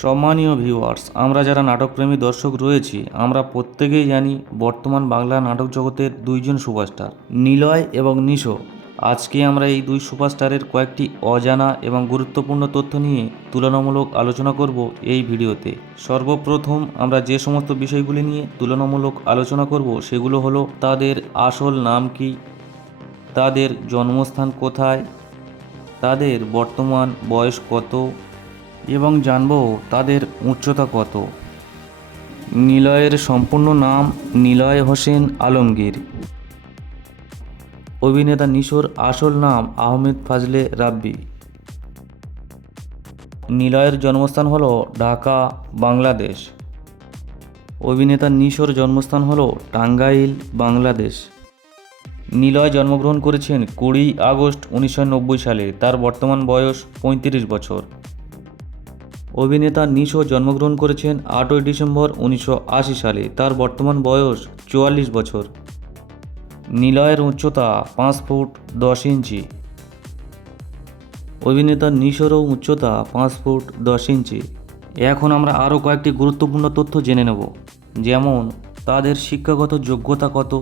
সম্মানীয় ভিউয়ার্স, আমরা যারা নাটকপ্রেমী দর্শক রয়েছি, আমরা প্রত্যেকেই জানি বর্তমান বাংলা নাটক জগতের দুইজন সুপারস্টার নিলয় এবং নিশো। আজকে আমরা এই দুই সুপারস্টারের কয়েকটি অজানা এবং গুরুত্বপূর্ণ তথ্য নিয়ে তুলনামূলক আলোচনা করব এই ভিডিওতে। সর্বপ্রথম আমরা যে সমস্ত বিষয়গুলি নিয়ে তুলনামূলক আলোচনা করব সেগুলো হলো তাদের আসল নাম কি, তাদের জন্মস্থান কোথায়, তাদের বর্তমান বয়স কত এবং জানব তাদের উচ্চতা কত। নিলয়ের সম্পূর্ণ নাম নিলয় হোসেন আলমগীর। অভিনেতা নিশোর আসল নাম আহমেদ ফাজলে রাব্বি। নিলয়ের জন্মস্থান হলো ঢাকা, বাংলাদেশ। অভিনেতা নিশোর জন্মস্থান হলো টাঙ্গাইল, বাংলাদেশ। নিলয় জন্মগ্রহণ করেছেন 20 আগস্ট 1990 সালে। তার বর্তমান বয়স 35 বছর। অভিনেতা নিশো জন্মগ্রহণ করেছেন 8 ডিসেম্বর 1980 সালে। তার বর্তমান বয়স 44 বছর। নিলয়ের উচ্চতা 5 ফুট 10 ইঞ্চি। অভিনেতা নিশোরও উচ্চতা 5 ফুট 10 ইঞ্চি। এখন আমরা আরও কয়েকটি গুরুত্বপূর্ণ তথ্য জেনে নেব, যেমন তাদের শিক্ষাগত যোগ্যতা কত,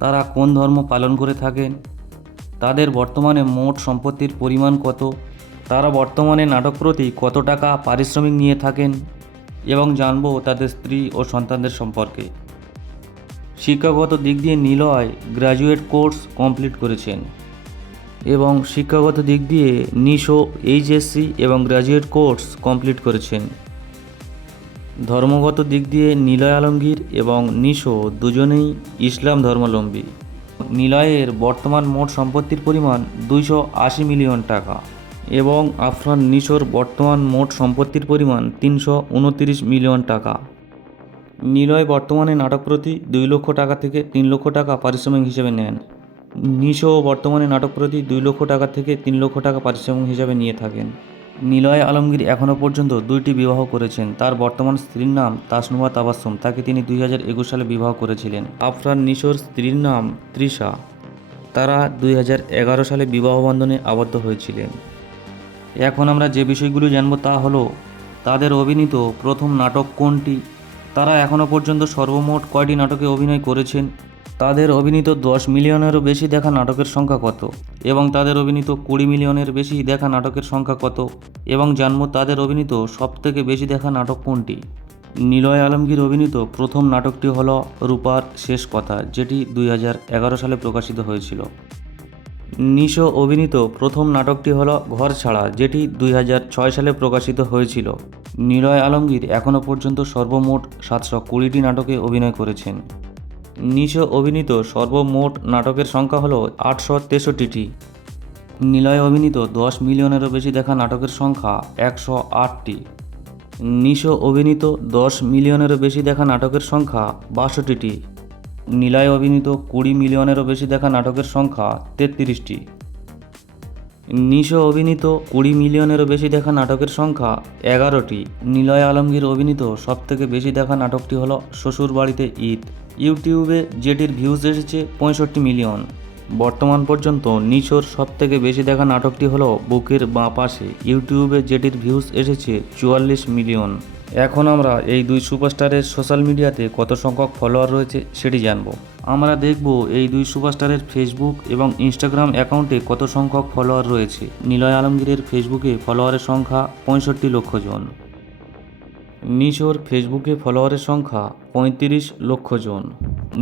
তারা কোন ধর্ম পালন করে থাকেন, তাদের বর্তমানে মোট সম্পত্তির পরিমাণ কত, তারা বর্তমানে নাটক প্রতি কত টাকা পারিশ্রমিক নিয়ে থাকেন এবং জানব তাদের স্ত্রী ও সন্তানদের সম্পর্কে। শিক্ষাগত দিক দিয়ে নিলয় গ্র্যাজুয়েট কোর্স কমপ্লিট করেছেন এবং শিক্ষাগত দিক দিয়ে নিশো এইচএসসি এবং গ্র্যাজুয়েট কোর্স কমপ্লিট করেছেন। ধর্মগত দিক দিয়ে নিলয় আলমগীর এবং নিশো দুজনেই ইসলাম ধর্মাবলম্বী। নিলয়ের বর্তমান মোট সম্পত্তির পরিমাণ 280 মিলিয়ন টাকা এবং আফরান নিশোর বর্তমান মোট সম্পত্তির পরিমাণ 329 মিলিয়ন টাকা। নিলয় বর্তমানে নাটক প্রতি 2 লক্ষ টাকা থেকে 3 লক্ষ টাকা পারিশ্রমিক হিসেবে নেন। নিশো বর্তমানে নাটক প্রতি 2 লক্ষ টাকা থেকে 3 লক্ষ টাকা পারিশ্রমিক হিসাবে নিয়ে থাকেন। নিলয় আলমগীর এখনও পর্যন্ত 2টি বিবাহ করেছেন। তার বর্তমান স্ত্রীর নাম তাসনুভা তাবাসসুম, তাকে তিনি 2021 সালে বিবাহ করেছিলেন। আফরান নিশোর স্ত্রীর নাম তৃষা, তারা 2011 সালে বিবাহ বন্ধনে আবদ্ধ হয়েছিলেন। এখন আমরা যে বিষয়গুলো জানব তা হলো তাদের অভিনীত প্রথম নাটক কোনটি, তারা এখনও পর্যন্ত সর্বমোট কয়টি নাটকে অভিনয় করেছেন, তাদের অভিনীত 10 মিলিয়নেরও বেশি দেখা নাটকের সংখ্যা কত এবং তাদের অভিনীত 20 মিলিয়নের বেশি দেখা নাটকের সংখ্যা কত এবং জানব তাদের অভিনীত সবথেকে বেশি দেখা নাটক কোনটি। নিলয় আলমগীর অভিনীত প্রথম নাটকটি হলো রূপার শেষ কথা, যেটি 2011 সালে প্রকাশিত হয়েছিল। নিশো অভিনীত প্রথম নাটকটি হলো ঘর ছাড়া, যেটি 2006 সালে প্রকাশিত হয়েছিল। নিলয় আলমগীর এখনও পর্যন্ত সর্বমোট 720টি নাটকে অভিনয় করেছেন। নিশো অভিনীত সর্বমোট নাটকের সংখ্যা হলো 863টি। নিলয় অভিনীত 10 মিলিয়নেরও বেশি দেখা নাটকের সংখ্যা 108টি। নিশো অভিনীত 10 মিলিয়নেরও বেশি দেখা নাটকের সংখ্যা 62টি। নিলয় অভিনীত 20 মিলিয়নেরও বেশি দেখা নাটকের সংখ্যা 33টি। নিশো অভিনীত 20 মিলিয়নেরও বেশি দেখা নাটকের সংখ্যা 11টি। নিলয় আলমগীর অভিনীত সবথেকে বেশি দেখা নাটকটি হলো শ্বশুর বাড়িতে ঈদ। ইউটিউবে যেটির ভিউজ এসেছে 65 মিলিয়ন। বর্তমান পর্যন্ত নিশোর সবথেকে বেশি দেখা নাটকটি হলো বুকের বাঁ পাশে। ইউটিউবে যেটির ভিউজ এসেছে 44 মিলিয়ন। এখন আমরা এই দুই সুপারস্টারের সোশ্যাল মিডিয়াতে কত সংখ্যক ফলোয়ার রয়েছে সেটি জানব। আমরা দেখব এই দুই সুপারস্টারের ফেসবুক এবং ইনস্টাগ্রাম অ্যাকাউন্টে কত সংখ্যক ফলোয়ার রয়েছে। নিলয় আলমগীরের ফেসবুকে ফলোয়ারের সংখ্যা 65 লক্ষ জন। নিশোর ফেসবুকে ফলোয়ারের সংখ্যা 35 লক্ষ জন।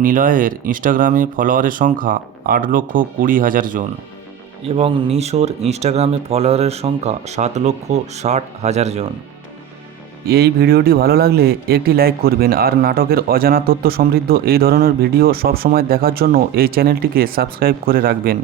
নিলয়ের ইনস্টাগ্রামে ফলোয়ারের সংখ্যা 8,20,000 জন এবং নিশোর ইনস্টাগ্রামে ফলোয়ারের সংখ্যা 7,60,000 জন। এই ভিডিওটি ভালো লাগলে একটি লাইক করবেন আর নাটকের অজানা তথ্য সমৃদ্ধ এই ধরনের ভিডিও সবসময় দেখার জন্য এই চ্যানেলটিকে সাবস্ক্রাইব করে রাখবেন।